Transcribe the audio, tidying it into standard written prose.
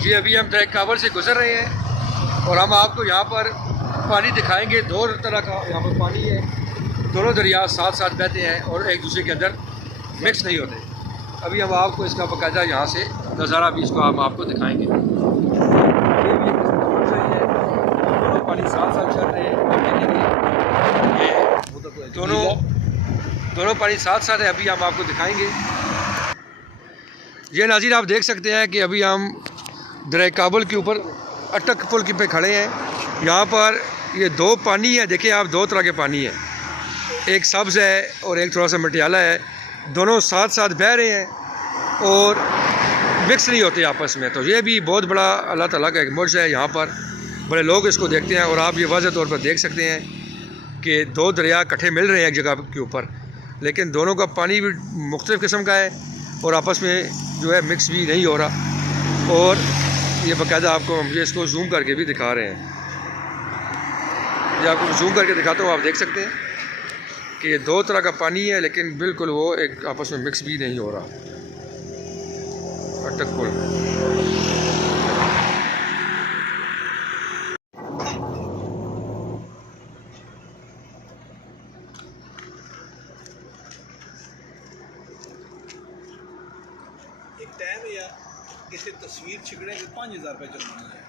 जी अभी हम ट्रैक काबल से गुजर रहे हैं और हम आपको यहाँ पर पानी दिखाएंगे। दो तरह का यहाँ पर पानी है, दोनों दरिया साथ साथ बहते हैं और एक दूसरे के अंदर मिक्स नहीं होते। अभी हम आपको इसका बाकायदा यहाँ से नज़ारा भी इसको हम आपको दिखाएंगे। ये भी दोनों पानी साथ साथ चल रहे हैं, ये दोनों पानी साथ साथ है। अभी हम आपको दिखाएंगे। ये नाज़रीन आप देख सकते हैं कि अभी हम दरिया काबुल के ऊपर अटक पुल पे खड़े हैं। यहाँ पर ये दो पानी है, देखिए आप, दो तरह के पानी है, एक सब्ज़ है और एक थोड़ा सा मटियाला है। दोनों साथ साथ बह रहे हैं और मिक्स नहीं होते आपस में। तो ये भी बहुत बड़ा अल्लाह ताला का एक मौजज़ा है। यहाँ पर बड़े लोग इसको देखते हैं और आप ये वाज़ह तौर पर देख सकते हैं कि दो दरिया इकट्ठे मिल रहे हैं एक जगह के ऊपर, लेकिन दोनों का पानी भी मुख्तलिफ़ किस्म का है और आपस में जो है मिक्स भी नहीं हो रहा। और ये बाकायदा आपको हम ये इसको जूम करके भी दिखा रहे हैं। ये आपको जूम करके दिखाता हूँ, आप देख सकते हैं कि ये दो तरह का पानी है, लेकिन बिल्कुल वो एक आपस में मिक्स भी नहीं हो रहा। अटक पुल एक टाइम है यार, इसे तस्वीर छिकड़े के 5000 रुपये जुर्माना है।